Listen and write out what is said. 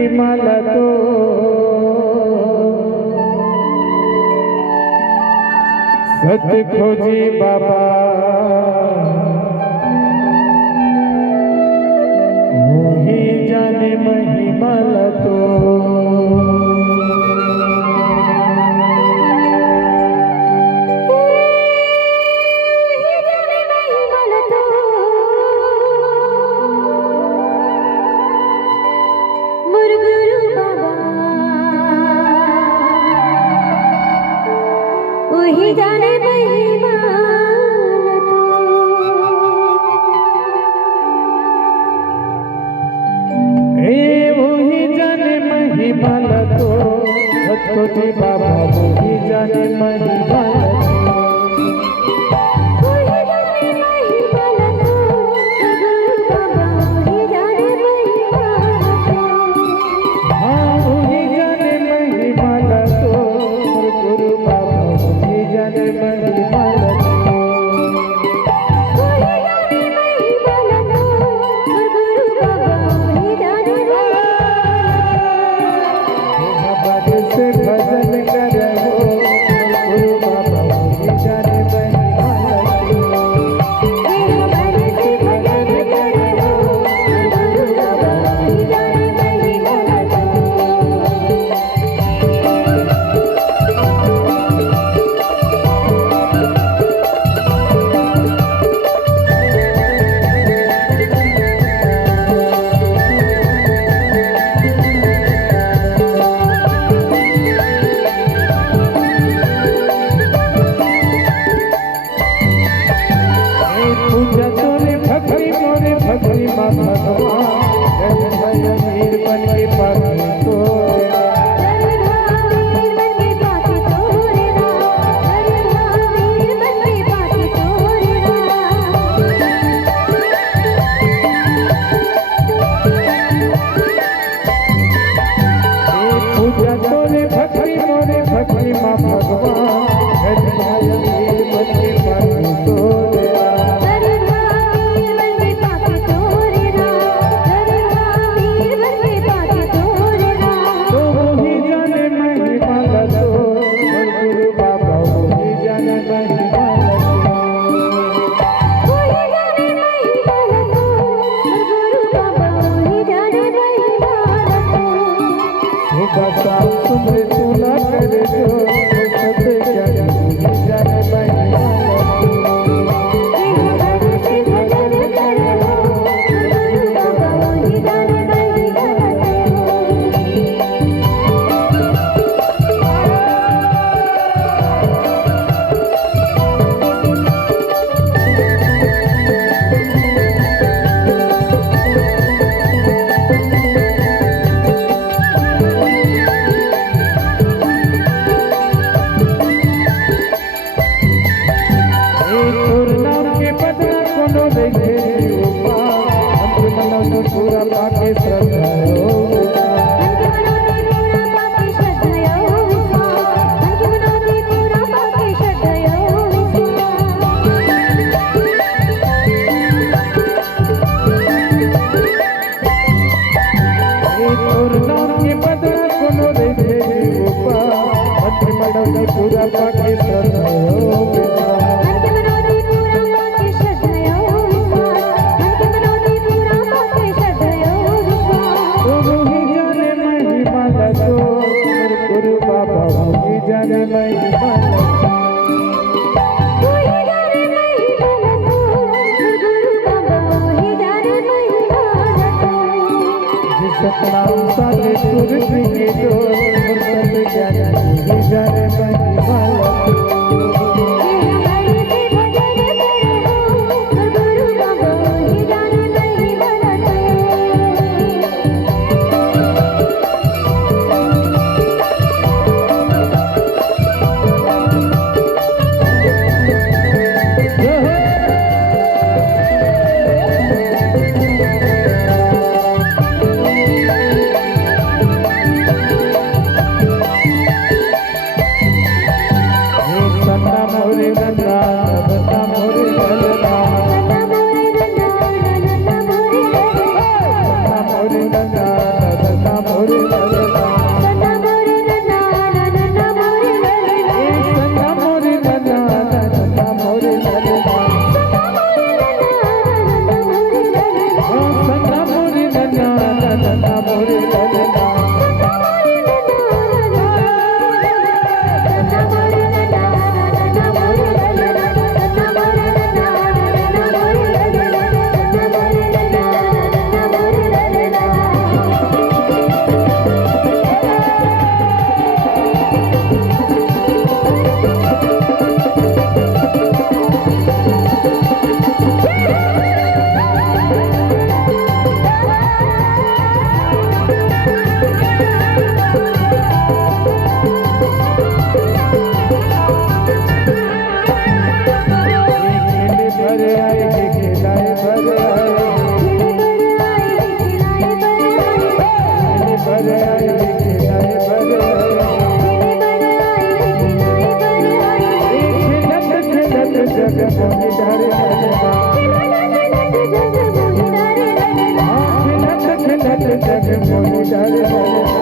महिमाला तो सत्य खोजी बाबा मोही जाने महिमाला तो वही जाने महिमाला वही जाने महिमाला तो सतोजी बाबा वही जाने महिमाला भक्ति माँ भगवान वीर बन के पास तो पूजा तोरे भक्ति माँ भगवान वीर बन के पास तो तुम्हें सुना कर जो सत्य ज्ञान जाने पूरा पाके श्रद्धा पूरा पाके श्रद्धा जाने महिमाला सतनाम साधे सूरज की डोर जाने महिमाला भर आई खिलाए भर जग मोहि धर खिलत जग मोहि धर